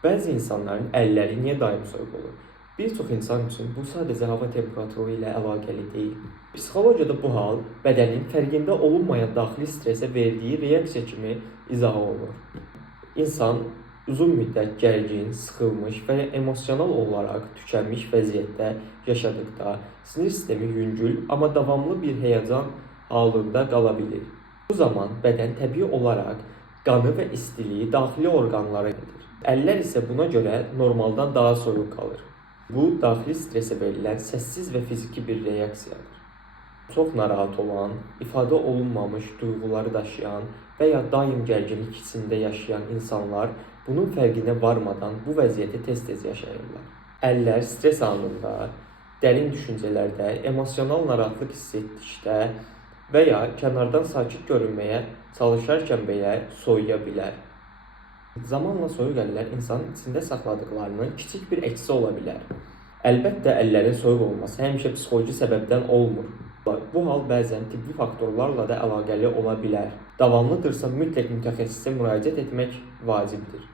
Bəzi insanların əlləri niyə daim soyuq olur? Bir çox insan üçün bu sadəcə hava temperaturu ilə əlaqəli deyil. Psixologiyada bu hal bədənin fərqində olunmayan daxili stresə verdiyi reaksiya kimi izah olunur. İnsan uzun müddət gərgin, sıxılmış və ya emosional olaraq tükənmiş vəziyyətdə yaşadıqda sinir sistemi yüngül, amma davamlı bir həyəcan halında qala bilir. Bu zaman bədən təbii olaraq qanı və istiliyi daxili orqanlara gedir. Əllər isə buna görə normaldan daha soyuq qalır. Bu, daxili stresə verilən səssiz və fiziki bir reaksiyadır. Çox narahat olan, ifadə olunmamış duyğuları daşıyan və ya daim gərginlik içində yaşayan insanlar bunun fərqinə varmadan bu vəziyyəti tez-tez yaşayırlar. Əllər stres anında, dərin düşüncələrdə, emosional narahatlıq hiss etdikdə və ya kənardan sakit görünməyə çalışarkən belə soyuya bilər. Zamanla soyuq əllər insanın içində saxladıqlarının kiçik bir əksi ola bilər. Əlbəttə, əllərin soyuq olması həmişə psixoloji səbəbdən olmur. Bu hal bəzən tibbi faktorlarla da əlaqəli ola bilər. Davamlıdırsa mütləq mütəxəssisə müraciət etmək vacibdir.